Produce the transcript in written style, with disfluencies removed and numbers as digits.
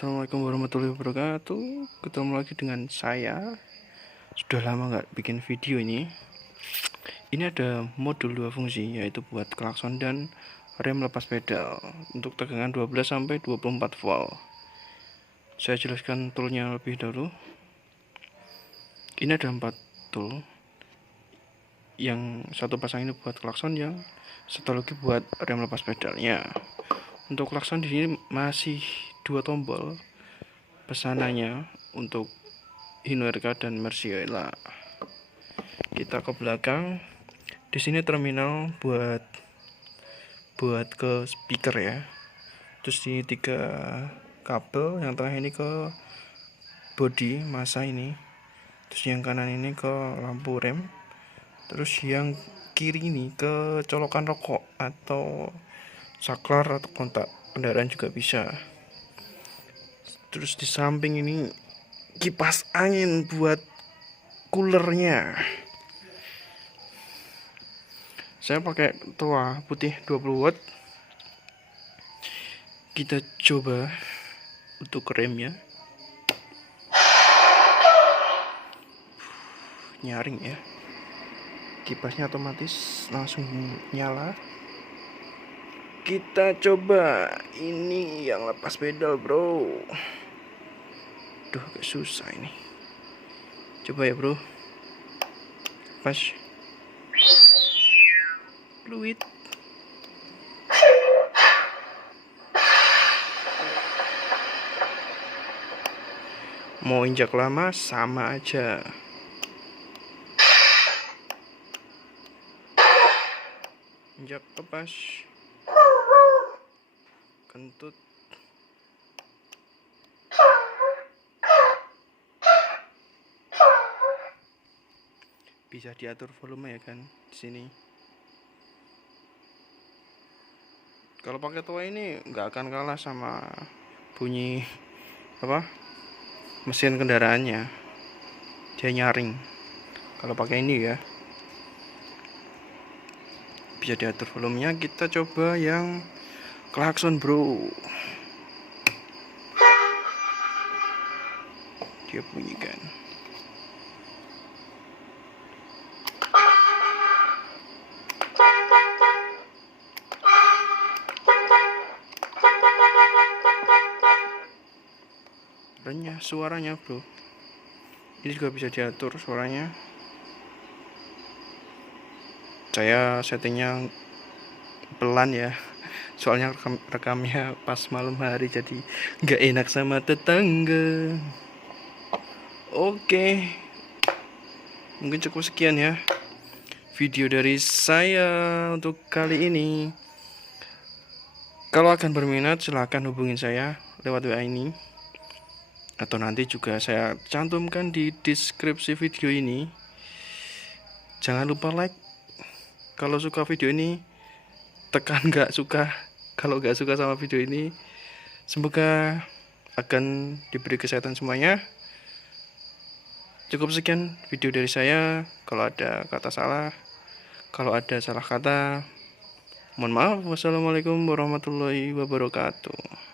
Assalamualaikum warahmatullahi wabarakatuh. Ketemu lagi dengan saya. Sudah lama nggak bikin video ini. Ini ada modul 2 fungsi, yaitu buat klakson dan rem lepas pedal untuk tegangan 12 sampai 24 volt. Saya jelaskan toolnya lebih dahulu. Ini ada 4 tool. Yang satu pasang ini buat klakson, yang satu lagi buat rem lepas pedalnya. Untuk klakson di sini masih 2 tombol pesanannya untuk Inuerka dan Merciela. Kita ke belakang. Di sini terminal buat ke speaker ya. Terus ini 3 kabel, yang tengah ini ke body masa ini. Terus yang kanan ini ke lampu rem. Terus yang kiri ini ke colokan rokok atau saklar atau kontak kendaraan juga bisa. Terus di samping ini kipas angin buat coolernya. Saya pakai toa putih 20 watt. Kita coba untuk remnya. Nyaring ya. Kipasnya otomatis langsung nyala. Kita coba ini yang lepas pedal, bro. Duh, agak susah ini. Coba ya, bro. Pas. Fluid. Mau injak lama sama aja. Injak lepas. Kentut. Bisa diatur volume ya kan di sini. Kalau pakai toa ini nggak akan kalah sama bunyi mesin kendaraannya. Dia nyaring. Kalau pakai ini ya. Bisa diatur volumenya. Kita coba yang klakson, bro. Dia bunyikan. Renyah suaranya, bro. Ini juga bisa diatur suaranya. Saya settingnya pelan ya, soalnya rekamnya pas malam hari, jadi nggak enak sama tetangga. Oke, mungkin cukup sekian ya video dari saya untuk kali ini. Kalau akan berminat silahkan hubungin saya lewat WA ini, atau nanti juga saya cantumkan di deskripsi video ini. Jangan lupa like kalau suka video ini, tekan nggak suka kalau nggak suka sama video ini. Semoga akan diberi kesehatan semuanya. Cukup sekian video dari saya. Kalau ada kata salah, kalau ada salah kata, mohon maaf. Wassalamualaikum warahmatullahi wabarakatuh.